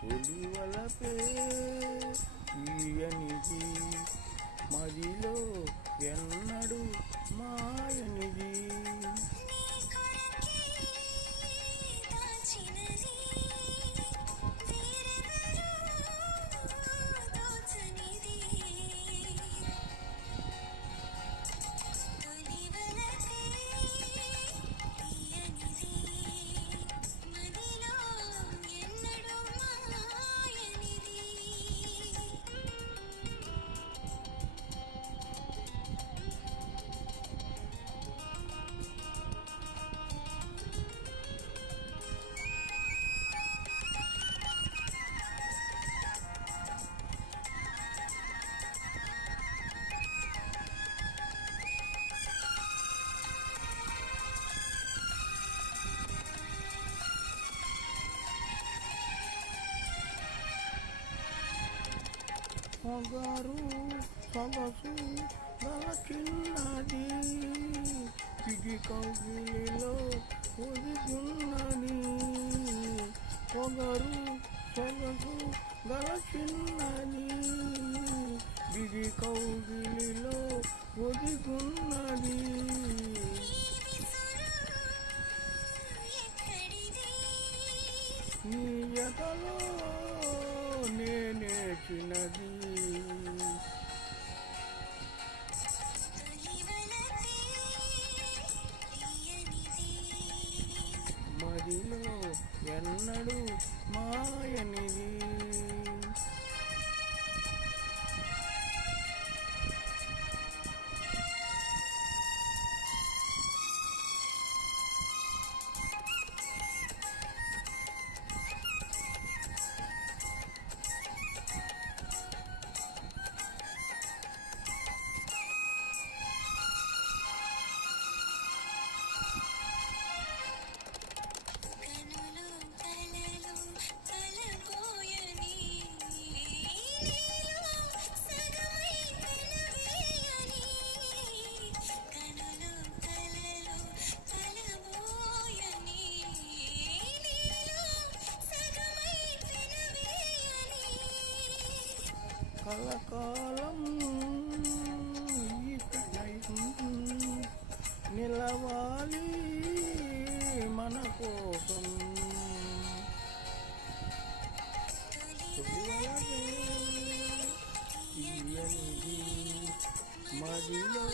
తొలివలపే తీయనిది. మదిలో ఎన్నడు మాయనిది. పొగరు సొగసు గల చిన్నది కౌగిలిలో ఒదిగున్నది పొగరు సొగసు గల చిన్నది బిగి కౌగిలిలో ఒదిగున్నది ఎక్కడిది నీ ఎదలో నేనేచినది తొలివలపే మదిలో ఎన్నడు మాయనిది. కలకాలం నిలవాలి మన కోసం. మదిలో